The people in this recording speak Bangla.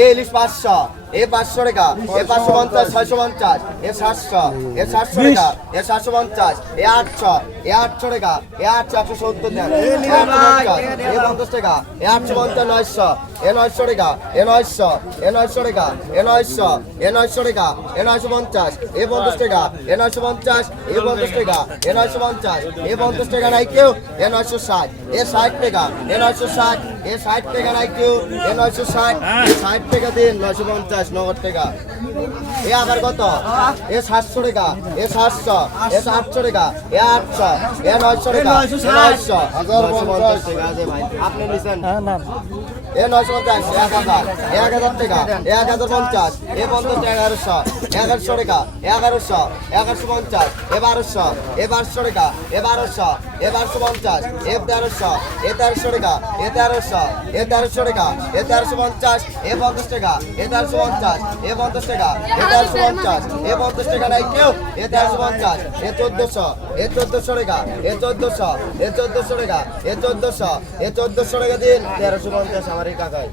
এ ইলিশ 500, এ 500 টাকা, এ 550, 650, এ 700, এ 700 টাকা, এ 750, এ 800, এ 800 টাকা, এ 800, 170 দেন, এ 850, এ 50 টাকা, এ 850, 900, এ 900 টাকা, এ 900, এ 900 টাকা, এ 900, এ 900 টাকা, এ 950, এ 50 টাকা, এ 950, এ 50 টাকা, এ 950, এ 50 টাকা নাই কেউ, এ 960, এ 60 টাকা, এ 960, এ 60 টাকা নাই কেউ, এ 960, এ 60 টাকা দিন, 950 নগদ টাকা। এ আবার কত? এ 700 টাকা, এ 700, এ 800 টাকা, এ 800, এ 900 টাকা, এ 900, 950 টাকা আছে ভাই। আপনি নিছেন? এ 950, 1000, 1000 টাকা, এ 1050, এ 50 টাকা, 1100, 1100 টাকা, 1100, 1150, এ 1200, এ 1200 টাকা, এ 1200, এ 1250, এ 1300, এ 1300 টাকা, এ 1300, এ 1300 টাকা, এ 1350, এ 50 টাকা, এ 1350, এ 50 টাকা, এ 1350, এ 50 টাকা নাই কেউ, এ 1350, এ 1400, এ 1400 টাকা, এ 1400, এ 1400 টাকা, এ 1400, এ 1400 টাকা দিন, 1350 আমার এই কাকায়।